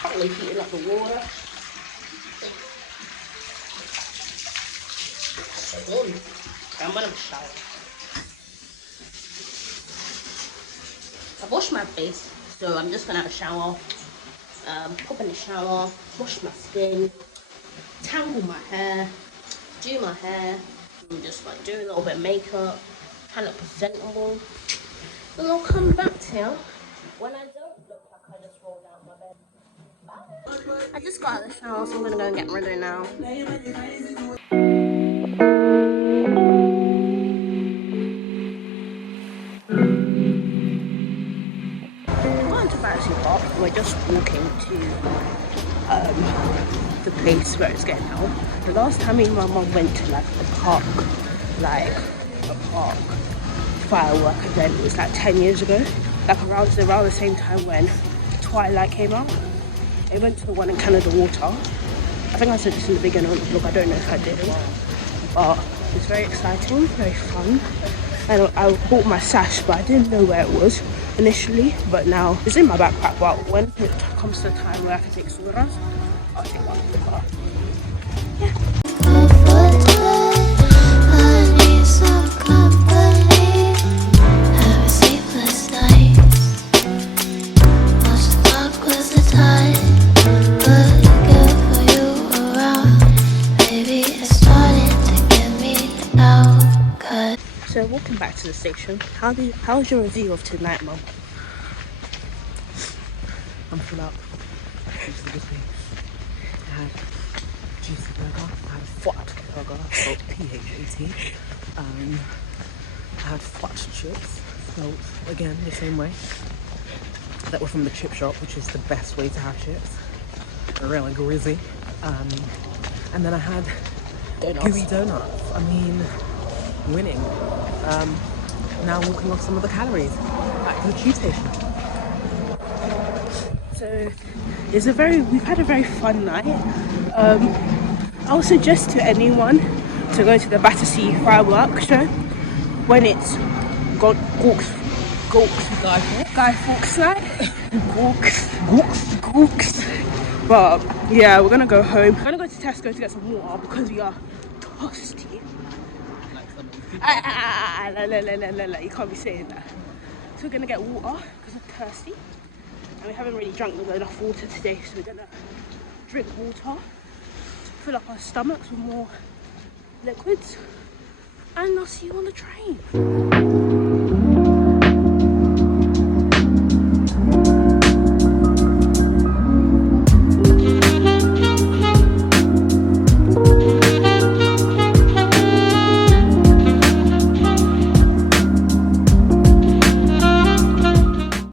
Probably heating up the water. I'm gonna shower. I've washed my face, so I'm just gonna have a shower. Pop in the shower, wash my skin, tangle my hair, do my hair, and just like do a little bit of makeup, kind of presentable. And I'll come back to you when I don't look like I just rolled out my bed. Bye. I just got out of the shower, so I'm gonna go and get ready now. We're just walking to the place where it's getting held. The last time me and my mum went to like a park firework event, it was like 10 years ago, like around the same time when Twilight came out. It went to the one in Canada Water. I think I said this in the beginning of the vlog, I don't know if I did, but it's very exciting, very fun. And I bought my sash, but I didn't know where it was initially, but now it's in my backpack. But when it comes to the time where I can take suras, I'll take one with the car. Yeah. So walking back to the station, how's your review of tonight, Mum? I'm full up. It's a good thing. I had juicy burger, I had fat burger, spelled P-H-A-T. I had fat chips, spelled again the same way. That were from the chip shop, which is the best way to have chips. They're really greasy. And then I had gooey donuts. I mean, winning. Now walking off some of the calories back to the tube station. So we've had a very fun night. I would suggest to anyone to go to the Battersea fireworks show when it's Guy Fawkes night. Gawks. But yeah, we're gonna go home. We're gonna go to Tesco to get some water because we are thirsty. You can't be saying that. So we're gonna get water because we're thirsty, and we haven't really drunk enough water today, so we're gonna drink water, fill up our stomachs with more liquids, and I'll see you on the train.